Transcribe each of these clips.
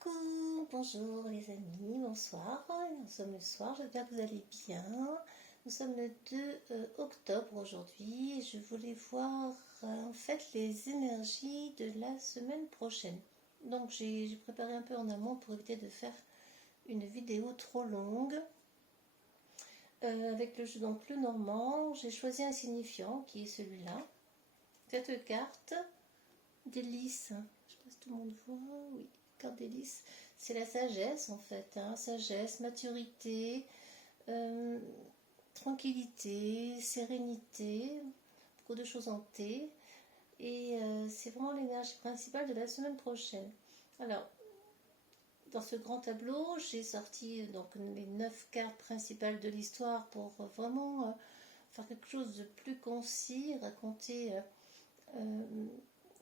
Coucou, bonjour les amis, bonsoir. Nous sommes le soir, j'espère que vous allez bien. Nous sommes le 2 octobre aujourd'hui et je voulais voir en fait les énergies de la semaine prochaine. Donc j'ai préparé un peu en amont pour éviter de faire une vidéo trop longue. Avec le jeu donc le normand, j'ai choisi un signifiant qui est celui-là. Cette carte, délice, je ne sais pas si tout le monde voit, oui. Carte délice, c'est la sagesse en fait, hein, sagesse, maturité, tranquillité, sérénité, beaucoup de choses en T, et c'est vraiment l'énergie principale de la semaine prochaine. Alors, dans ce grand tableau, j'ai sorti donc les 9 cartes principales de l'histoire pour vraiment faire quelque chose de plus concis, raconter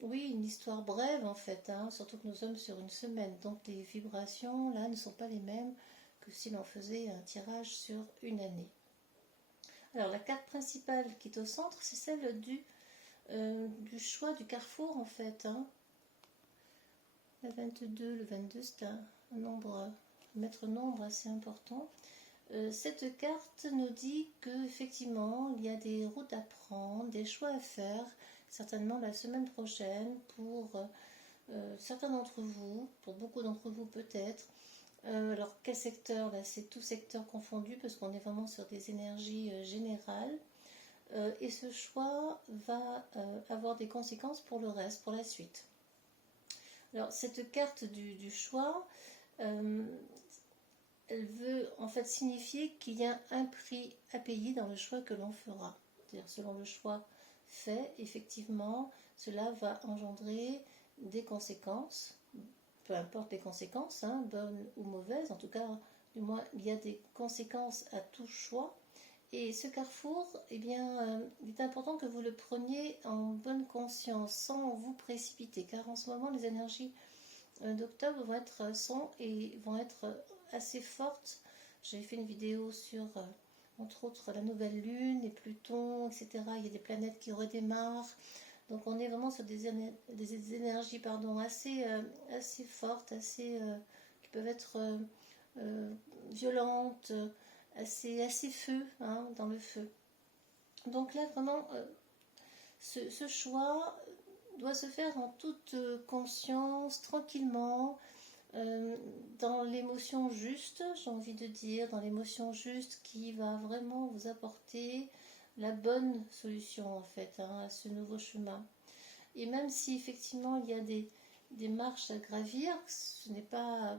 oui, une histoire brève en fait, hein, surtout que nous sommes sur une semaine, donc les vibrations là ne sont pas les mêmes que si l'on faisait un tirage sur une année. Alors la carte principale qui est au centre, c'est celle du choix du carrefour en fait. Hein. Le 22, c'est un maître nombre assez important. Cette carte nous dit qu'effectivement il y a des routes à prendre, des choix à faire, certainement la semaine prochaine pour certains d'entre vous, pour beaucoup d'entre vous peut-être. Alors quel secteur? Là c'est tout secteur confondu parce qu'on est vraiment sur des énergies générales. Et ce choix va avoir des conséquences pour le reste, pour la suite. Alors cette carte du choix, elle veut en fait signifier qu'il y a un prix à payer dans le choix que l'on fera. C'est-à-dire selon le choix fait, effectivement, cela va engendrer des conséquences, peu importe les conséquences, hein, bonnes ou mauvaises, en tout cas, du moins, il y a des conséquences à tout choix. Et ce carrefour, eh bien, il est important que vous le preniez en bonne conscience, sans vous précipiter, car en ce moment, les énergies d'octobre vont être assez fortes. J'avais fait une vidéo sur, entre autres, la nouvelle lune, et Pluton, etc. Il y a des planètes qui redémarrent. Donc on est vraiment sur des énergies assez fortes, qui peuvent être violentes, assez feu, hein, dans le feu. Donc là, vraiment, ce choix doit se faire en toute conscience, tranquillement, dans l'émotion juste, j'ai envie de dire, dans l'émotion juste qui va vraiment vous apporter la bonne solution en fait, hein, à ce nouveau chemin. Et même si effectivement il y a des marches à gravir, ce n'est pas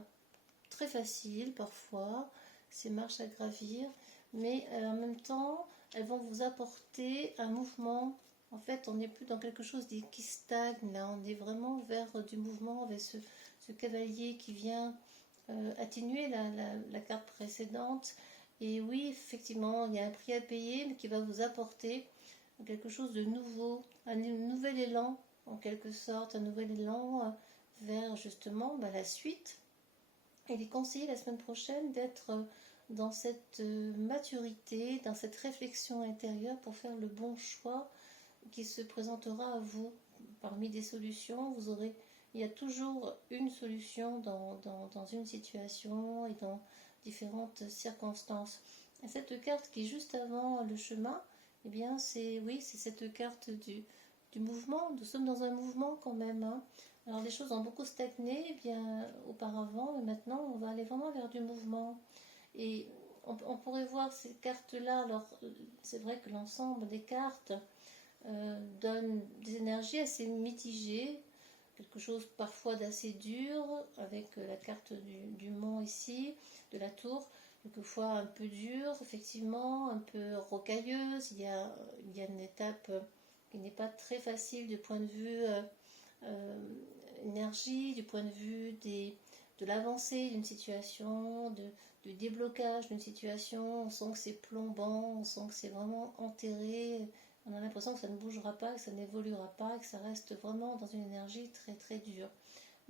très facile parfois, ces marches à gravir, mais en même temps, elles vont vous apporter un mouvement. En fait, on n'est plus dans quelque chose qui stagne, là, on est vraiment vers du mouvement, vers ce cavalier qui vient atténuer la carte précédente. Et oui, effectivement, il y a un prix à payer, mais qui va vous apporter quelque chose de nouveau, un nouvel élan, en quelque sorte, un nouvel élan vers justement la suite. Il est conseillé la semaine prochaine d'être dans cette maturité, dans cette réflexion intérieure pour faire le bon choix qui se présentera à vous. Parmi des solutions, il y a toujours une solution dans une situation et dans différentes circonstances. Et cette carte qui est juste avant le chemin, eh bien c'est cette carte du mouvement. Nous sommes dans un mouvement quand même, hein. Alors les choses ont beaucoup stagné bien auparavant, mais maintenant on va aller vraiment vers du mouvement. Et on pourrait voir ces cartes-là. Alors c'est vrai que l'ensemble des cartes donne des énergies assez mitigées, quelque chose parfois d'assez dur, avec la carte du mont ici, de la tour, quelquefois un peu dure, effectivement, un peu rocailleuse. Il y a une étape qui n'est pas très facile du point de vue énergie, du point de vue de l'avancée d'une situation, du déblocage d'une situation. On sent que c'est plombant, on sent que c'est vraiment enterré. On a l'impression que ça ne bougera pas, que ça n'évoluera pas, que ça reste vraiment dans une énergie très très dure.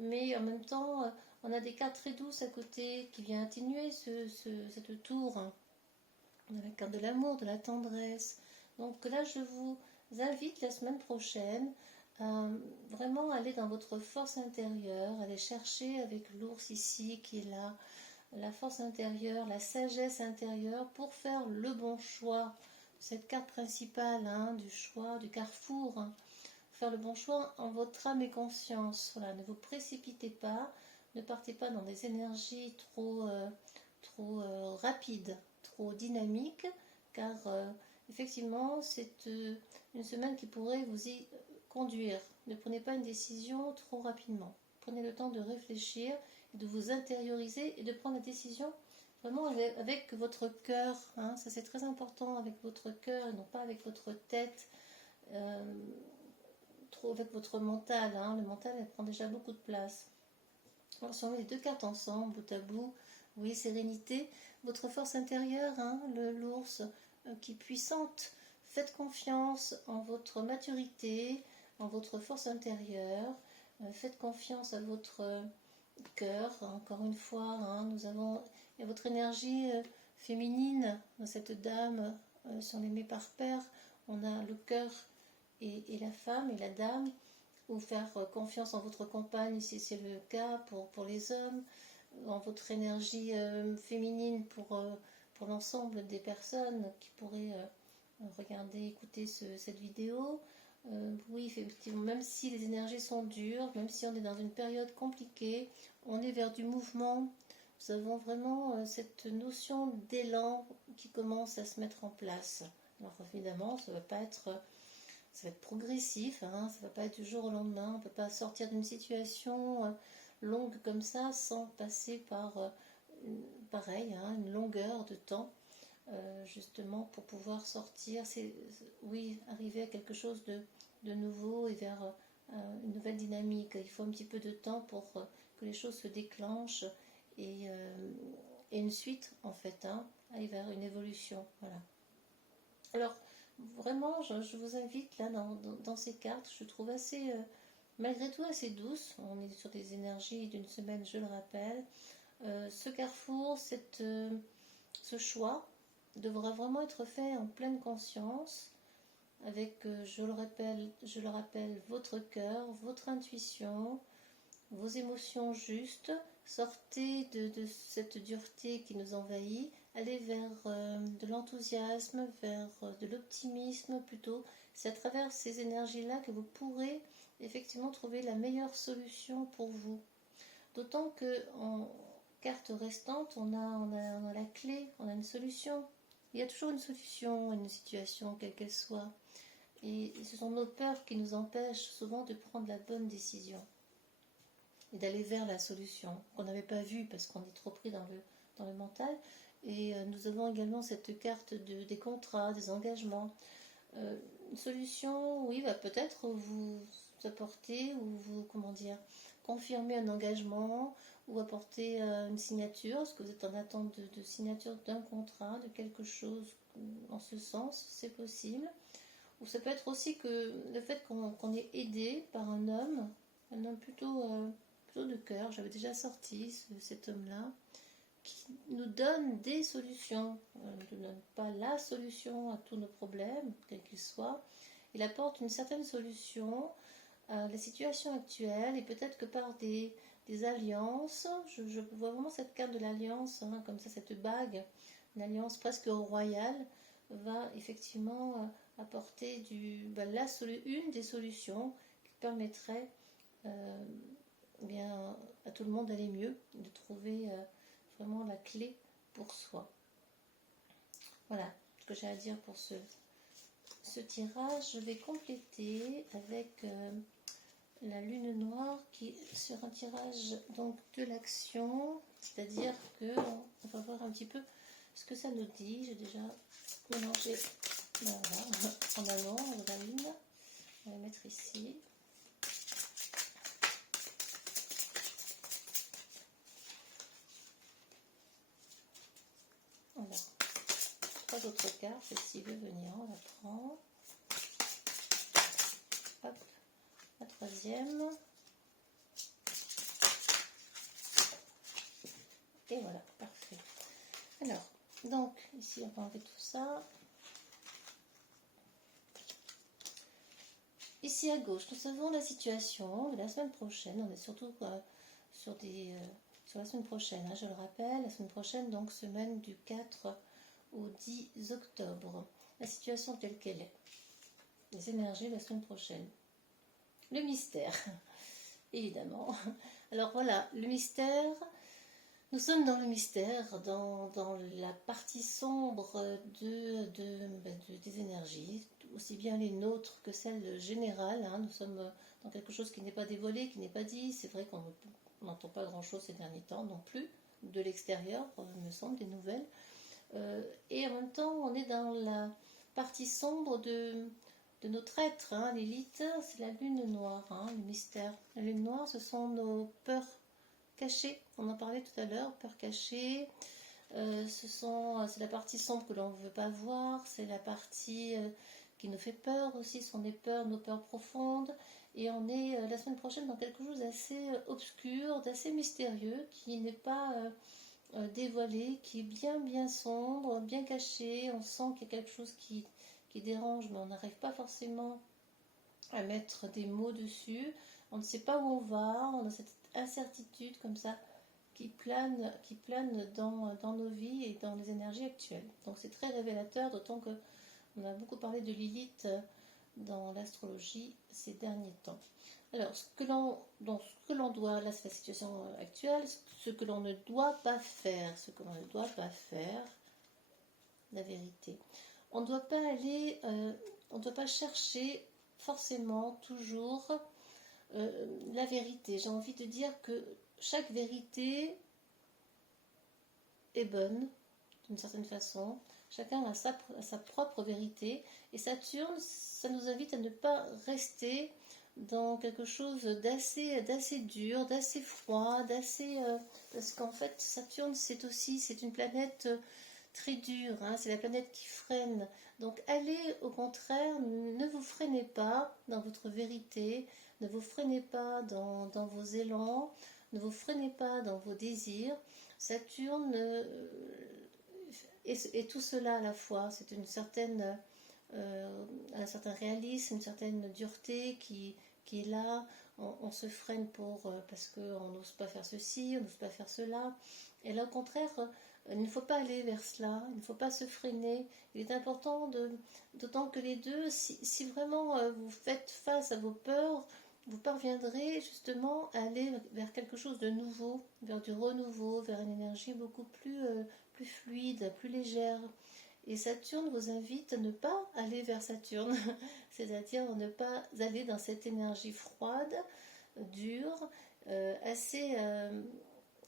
Mais en même temps, on a des cartes très douces à côté qui viennent atténuer cette tour. On a la carte de l'amour, de la tendresse. Donc là, je vous invite la semaine prochaine vraiment aller dans votre force intérieure, aller chercher avec l'ours ici qui est là, la force intérieure, la sagesse intérieure pour faire le bon choix. Cette carte principale du choix, du carrefour, faire le bon choix en votre âme et conscience. Voilà, ne vous précipitez pas, ne partez pas dans des énergies trop rapides, trop dynamiques, car effectivement c'est une semaine qui pourrait vous y conduire. Ne prenez pas une décision trop rapidement. Prenez le temps de réfléchir, de vous intérioriser et de prendre la décision vraiment avec votre cœur. Ça c'est très important, avec votre cœur et non pas avec votre tête, trop avec votre mental. Le mental elle prend déjà beaucoup de place. Alors, si on met les deux cartes ensemble, bout à bout, vous voyez sérénité, votre force intérieure, l'ours qui est puissante. Faites confiance en votre maturité, en votre force intérieure. Faites confiance à votre cœur. Encore une fois, il y a votre énergie féminine, cette dame, si on les met par paire, on a le cœur et la femme et la dame. Ou faire confiance en votre compagne si c'est le cas pour les hommes, en votre énergie féminine pour l'ensemble des personnes qui pourraient regarder, écouter cette vidéo. Oui, effectivement, même si les énergies sont dures, même si on est dans une période compliquée, on est vers du mouvement. Nous avons vraiment cette notion d'élan qui commence à se mettre en place. Alors évidemment, ça va être progressif, ça ne va pas être du jour au lendemain. On ne peut pas sortir d'une situation longue comme ça sans passer par une longueur de temps, justement pour pouvoir sortir, arriver à quelque chose de nouveau et vers une nouvelle dynamique. Il faut un petit peu de temps pour que les choses se déclenchent et une suite en fait, aille vers une évolution. Voilà. Alors, vraiment, je vous invite là dans ces cartes, je trouve malgré tout assez douce. On est sur des énergies d'une semaine, je le rappelle. Ce carrefour, ce choix devra vraiment être fait en pleine conscience, avec, je le rappelle, votre cœur, votre intuition, vos émotions justes. Sortez de cette dureté qui nous envahit. Allez vers de l'enthousiasme, vers de l'optimisme plutôt. C'est à travers ces énergies-là que vous pourrez effectivement trouver la meilleure solution pour vous. D'autant qu'en carte restante, on a la clé, on a une solution. Il y a toujours une solution à une situation, quelle qu'elle soit. Et ce sont nos peurs qui nous empêchent souvent de prendre la bonne décision et d'aller vers la solution qu'on n'avait pas vue parce qu'on est trop pris dans le mental. Et nous avons également cette carte des contrats, des engagements. Une solution, oui, va peut-être vous apporter ou vous, confirmer un engagement ou apporter une signature, parce que vous êtes en attente de signature d'un contrat, de quelque chose en ce sens, c'est possible. Ou ça peut être aussi que le fait qu'on est aidé par un homme plutôt de cœur. J'avais déjà sorti cet homme-là, qui nous donne des solutions. Il ne donne pas la solution à tous nos problèmes, quels qu'ils soient. Il apporte une certaine solution à la situation actuelle, et peut-être que par des alliances, je vois vraiment cette carte de l'alliance, comme ça, cette bague, une alliance presque royale, va effectivement apporter une des solutions qui permettrait à tout le monde d'aller mieux, de trouver vraiment la clé pour soi. Voilà ce que j'ai à dire pour ce tirage. Je vais compléter avec la lune noire qui est sur un tirage donc de l'action, c'est-à-dire que on va voir un petit peu ce que ça nous dit. J'ai déjà mélangé en allant la lune. On va la mettre ici. Voilà. 3 autres cartes, s'il veut venir, on la prend. Hop, la troisième. Et voilà, parfait. Alors, donc, ici, on va enlever tout ça. Ici, ici à gauche, nous avons la situation de la semaine prochaine. On est surtout sur la semaine prochaine, hein, je le rappelle. La semaine prochaine, donc semaine du 4 au 10 octobre. La situation telle qu'elle est. Les énergies la semaine prochaine. Le mystère, évidemment. Alors voilà, le mystère... Nous sommes dans le mystère, dans la partie sombre des énergies, aussi bien les nôtres que celles générales. Hein. Nous sommes dans quelque chose qui n'est pas dévoilé, qui n'est pas dit. C'est vrai qu'on n'entend pas grand-chose ces derniers temps non plus, de l'extérieur, il me semble, des nouvelles. Et en même temps, on est dans la partie sombre de notre être. Hein. L'élite, c'est la lune noire, hein, le mystère. La lune noire, ce sont nos peurs cachées, on en parlait tout à l'heure, peurs cachées, c'est la partie sombre que l'on ne veut pas voir, c'est la partie qui nous fait peur aussi, ce sont nos peurs profondes, et on est la semaine prochaine dans quelque chose d'assez obscur, d'assez mystérieux, qui n'est pas dévoilé, qui est bien sombre, bien caché, on sent qu'il y a quelque chose qui dérange, mais on n'arrive pas forcément à mettre des mots dessus, on ne sait pas où on va, on a cette incertitude comme ça qui plane dans nos vies et dans les énergies actuelles. Donc c'est très révélateur, d'autant que on a beaucoup parlé de Lilith dans l'astrologie ces derniers temps. Alors ce que l'on doit, là c'est la situation actuelle, ce que l'on ne doit pas faire, la vérité. On ne doit pas aller, on ne doit pas chercher forcément toujours la vérité. J'ai envie de dire que chaque vérité est bonne d'une certaine façon. Chacun a sa propre vérité. Et Saturne, ça nous invite à ne pas rester dans quelque chose d'assez dur, d'assez froid, parce qu'en fait, Saturne, c'est une planète très dure, hein, c'est la planète qui freine. Donc allez au contraire, ne vous freinez pas dans votre vérité, ne vous freinez pas dans vos élans, ne vous freinez pas dans vos désirs. Saturne et tout cela à la fois, c'est un certain réalisme, une certaine dureté qui est là. On se freine parce qu'on n'ose pas faire ceci, on n'ose pas faire cela. Et là, au contraire, il ne faut pas aller vers cela, il ne faut pas se freiner. Il est important, d'autant que les deux, si vraiment vous faites face à vos peurs, vous parviendrez justement à aller vers quelque chose de nouveau, vers du renouveau, vers une énergie beaucoup plus fluide, plus légère. Et Saturne vous invite à ne pas aller vers Saturne, c'est-à-dire ne pas aller dans cette énergie froide, dure, assez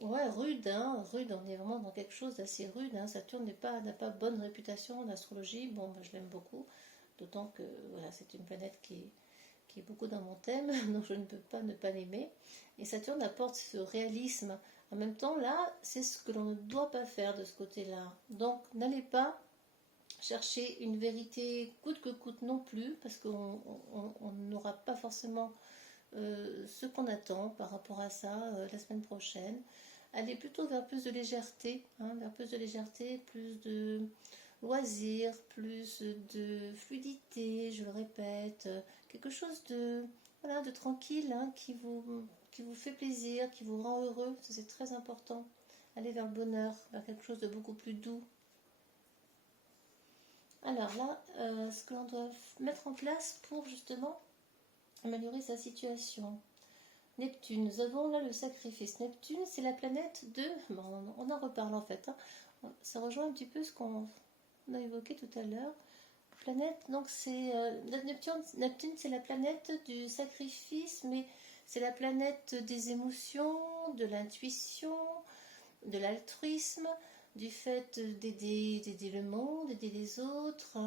rude, hein, rude, on est vraiment dans quelque chose d'assez rude. Hein. Saturne n'a pas bonne réputation en astrologie, bon, je l'aime beaucoup, d'autant que voilà, c'est une planète qui est beaucoup dans mon thème, donc je ne peux pas ne pas l'aimer. Et Saturne apporte ce réalisme. En même temps, là, c'est ce que l'on ne doit pas faire de ce côté-là. Donc, n'allez pas chercher une vérité coûte que coûte non plus, parce qu'on n'aura pas forcément ce qu'on attend par rapport à ça la semaine prochaine. Allez plutôt vers plus de légèreté, hein, plus de loisirs, plus de fluidité, je le répète, quelque chose de tranquille, hein, qui vous fait plaisir, qui vous rend heureux, ça c'est très important. Allez vers le bonheur, vers quelque chose de beaucoup plus doux. Alors là, ce que l'on doit mettre en place pour justement améliorer sa situation. Neptune, nous avons là le sacrifice. Neptune, c'est la planète de... Bon, on en reparle en fait. Hein. Ça rejoint un petit peu ce qu'on a évoqué tout à l'heure. Planète, donc c'est... Neptune, c'est la planète du sacrifice, mais c'est la planète des émotions, de l'intuition, de l'altruisme, du fait d'aider le monde, d'aider les autres.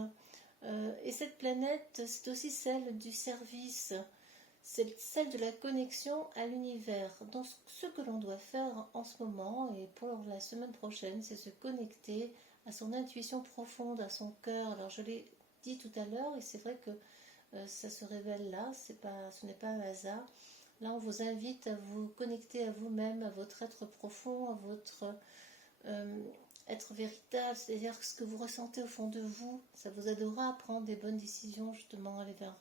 Et cette planète, c'est aussi celle du service, c'est celle de la connexion à l'univers. Donc ce que l'on doit faire en ce moment et pour la semaine prochaine, c'est se connecter à son intuition profonde, à son cœur. Alors je l'ai dit tout à l'heure et c'est vrai que ça se révèle là, ce n'est pas un hasard. Là on vous invite à vous connecter à vous-même, à votre être profond, à votre être véritable, c'est-à-dire ce que vous ressentez au fond de vous, ça vous aidera à prendre des bonnes décisions, justement, aller vers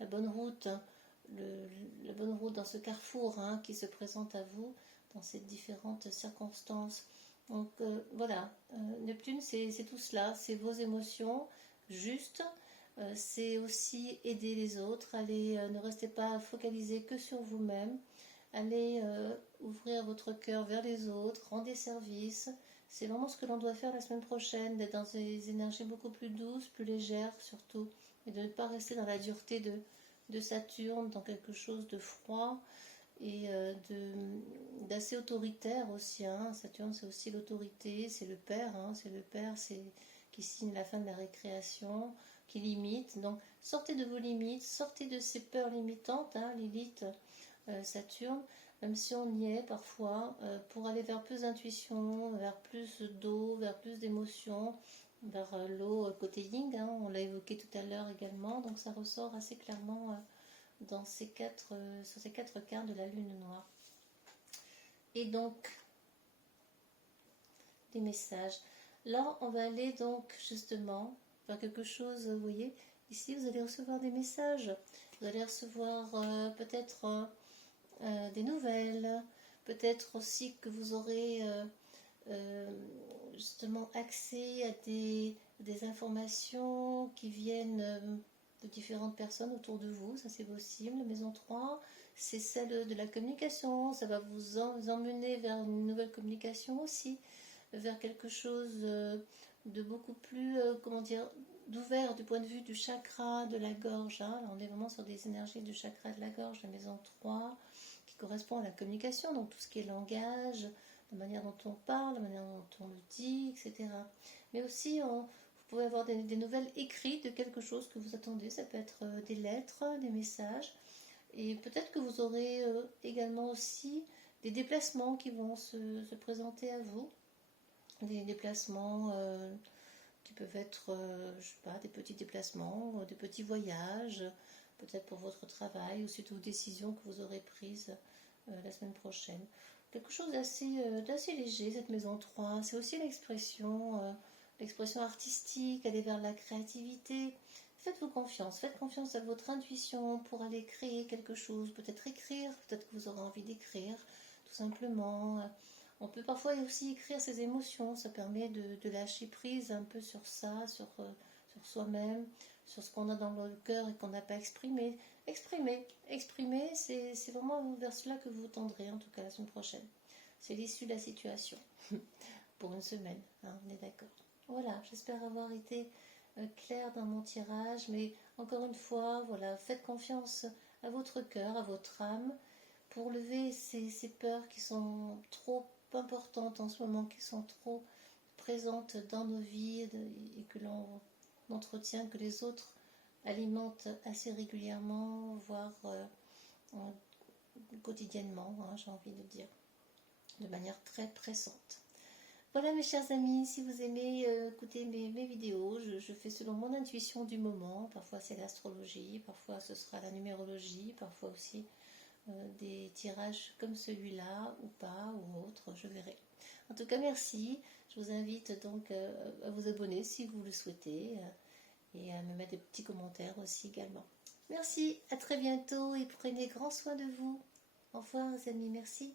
la bonne route, hein, la bonne route dans ce carrefour hein, qui se présente à vous dans ces différentes circonstances. Donc voilà, Neptune c'est tout cela, c'est vos émotions justes, c'est aussi aider les autres, allez, ne restez pas focalisé que sur vous-même, allez ouvrir votre cœur vers les autres, rendez service. C'est vraiment ce que l'on doit faire la semaine prochaine, d'être dans des énergies beaucoup plus douces, plus légères surtout, et de ne pas rester dans la dureté de Saturne, dans quelque chose de froid et d'assez autoritaire aussi. Hein. Saturne c'est aussi l'autorité, c'est le père, hein, c'est qui signe la fin de la récréation, qui limite. Donc sortez de vos limites, sortez de ces peurs limitantes, hein, Lilith, Saturne, même si on y est parfois, pour aller vers plus d'intuition, vers plus d'eau, vers plus d'émotions, vers l'eau côté yin, hein, on l'a évoqué tout à l'heure également, donc ça ressort assez clairement dans sur ces 4 quarts de la lune noire. Et donc, les messages. Là, on va aller donc justement vers quelque chose, vous voyez, ici vous allez recevoir des messages, vous allez recevoir peut-être des nouvelles, peut-être aussi que vous aurez justement accès à des informations qui viennent de différentes personnes autour de vous, ça c'est possible. La maison 3, c'est celle de la communication, ça va vous emmener vers une nouvelle communication aussi, vers quelque chose de beaucoup plus, comment dire, d'ouvert du point de vue du chakra de la gorge. Hein. Là, on est vraiment sur des énergies du chakra de la gorge, la maison 3, qui correspond à la communication, donc tout ce qui est langage, la manière dont on parle, la manière dont on le dit, etc. Mais aussi, vous pouvez avoir des nouvelles écrites de quelque chose que vous attendez. Ça peut être des lettres, des messages. Et peut-être que vous aurez également aussi des déplacements qui vont se présenter à vous. Des déplacements qui peuvent être, je sais pas, des petits déplacements, des petits voyages, peut-être pour votre travail ou suite aux décisions que vous aurez prises la semaine prochaine. Quelque chose d'assez léger, cette maison 3. C'est aussi l'expression artistique, aller vers la créativité. Faites-vous confiance, faites confiance à votre intuition pour aller créer quelque chose, peut-être écrire, peut-être que vous aurez envie d'écrire, tout simplement. On peut parfois aussi écrire ses émotions, ça permet de lâcher prise un peu sur ça, sur soi-même, sur ce qu'on a dans le cœur et qu'on n'a pas exprimé. Exprimer, c'est vraiment vers cela que vous tendrez, en tout cas la semaine prochaine. C'est l'issue de la situation, pour une semaine, hein, on est d'accord. Voilà, j'espère avoir été claire dans mon tirage, mais encore une fois, voilà, faites confiance à votre cœur, à votre âme, pour lever ces peurs qui sont trop importantes en ce moment, qui sont trop présentes dans nos vies et que l'on entretient, que les autres alimentent assez régulièrement, voire quotidiennement, hein, j'ai envie de dire, de manière très pressante. Voilà mes chers amis, si vous aimez écouter mes vidéos, je fais selon mon intuition du moment, parfois c'est l'astrologie, parfois ce sera la numérologie, parfois aussi des tirages comme celui-là ou pas ou autre, je verrai. En tout cas merci, je vous invite donc à vous abonner si vous le souhaitez et à me mettre des petits commentaires aussi également. Merci, à très bientôt et prenez grand soin de vous. Au revoir les amis, merci.